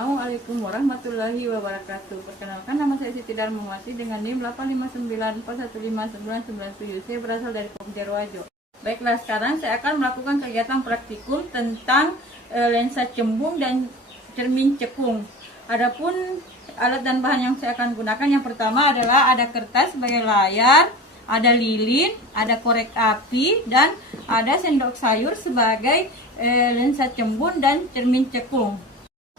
Assalamualaikum warahmatullahi wabarakatuh. Perkenalkan, nama saya Siti Darmawati dengan NIM 859415997. Saya berasal dari Jarwajo. Baiklah, sekarang saya akan melakukan kegiatan praktikum tentang lensa cembung dan cermin cekung. Adapun alat dan bahan yang saya akan gunakan, yang pertama adalah ada kertas sebagai layar, ada lilin, ada korek api, dan ada sendok sayur sebagai lensa cembung dan cermin cekung.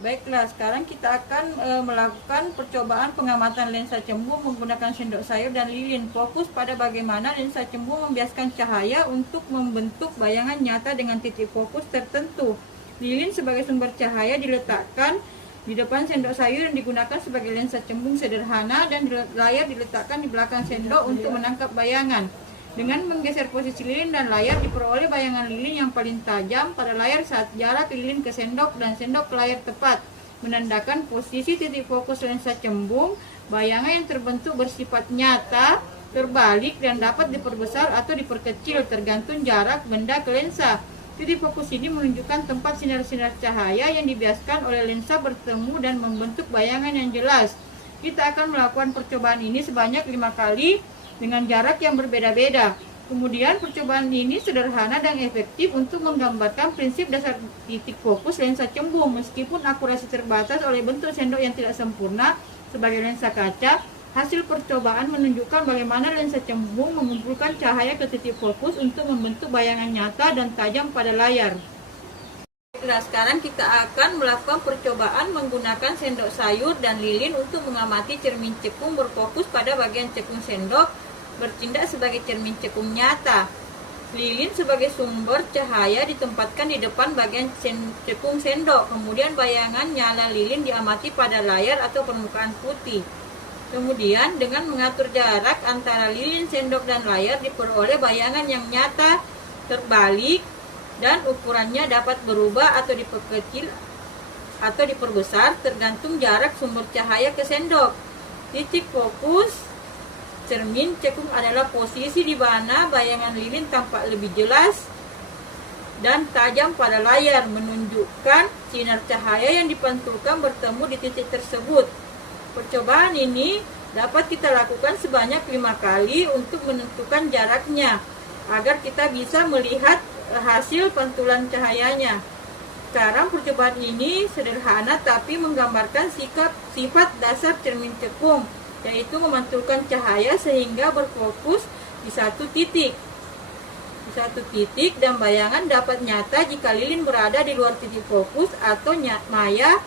Baiklah, sekarang kita akan melakukan percobaan pengamatan lensa cembung menggunakan sendok sayur dan lilin. Fokus pada bagaimana lensa cembung membiaskan cahaya untuk membentuk bayangan nyata dengan titik fokus tertentu. Lilin sebagai sumber cahaya diletakkan di depan sendok sayur yang digunakan sebagai lensa cembung sederhana, dan layar diletakkan di belakang sendok untuk menangkap bayangan. Dengan menggeser posisi lilin dan layar, diperoleh bayangan lilin yang paling tajam pada layar saat jarak lilin ke sendok dan sendok ke layar tepat menandakan posisi titik fokus lensa cembung. Bayangan yang terbentuk bersifat nyata, terbalik, dan dapat diperbesar atau diperkecil tergantung jarak benda ke lensa. Titik fokus ini menunjukkan tempat sinar-sinar cahaya yang dibiaskan oleh lensa bertemu dan membentuk bayangan yang jelas. Kita akan melakukan percobaan ini sebanyak 5 kali dengan jarak yang berbeda-beda. Kemudian percobaan ini sederhana dan efektif untuk menggambarkan prinsip dasar titik fokus lensa cembung. Meskipun akurasi terbatas oleh bentuk sendok yang tidak sempurna sebagai lensa kaca, hasil percobaan menunjukkan bagaimana lensa cembung mengumpulkan cahaya ke titik fokus untuk membentuk bayangan nyata dan tajam pada layar. Nah, sekarang kita akan melakukan percobaan menggunakan sendok sayur dan lilin untuk mengamati cermin cekung berfokus pada bagian cekung sendok bertindak sebagai cermin cekung nyata. Lilin sebagai sumber cahaya ditempatkan di depan bagian cekung sendok. Kemudian bayangan nyala lilin diamati pada layar atau permukaan putih. Kemudian dengan mengatur jarak antara lilin, sendok, dan layar diperoleh bayangan yang nyata, terbalik, dan ukurannya dapat berubah atau diperkecil atau diperbesar tergantung jarak sumber cahaya ke sendok. Titik fokus cermin cekung adalah posisi di mana bayangan lilin tampak lebih jelas dan tajam pada layar, menunjukkan sinar cahaya yang dipantulkan bertemu di titik tersebut. Percobaan ini dapat kita lakukan sebanyak 5 kali untuk menentukan jaraknya, agar kita bisa melihat hasil pantulan cahayanya. Sekarang percobaan ini sederhana tapi menggambarkan sifat dasar cermin cekung, yaitu memantulkan cahaya sehingga berfokus di satu titik. Dan bayangan dapat nyata jika lilin berada di luar titik fokus atau maya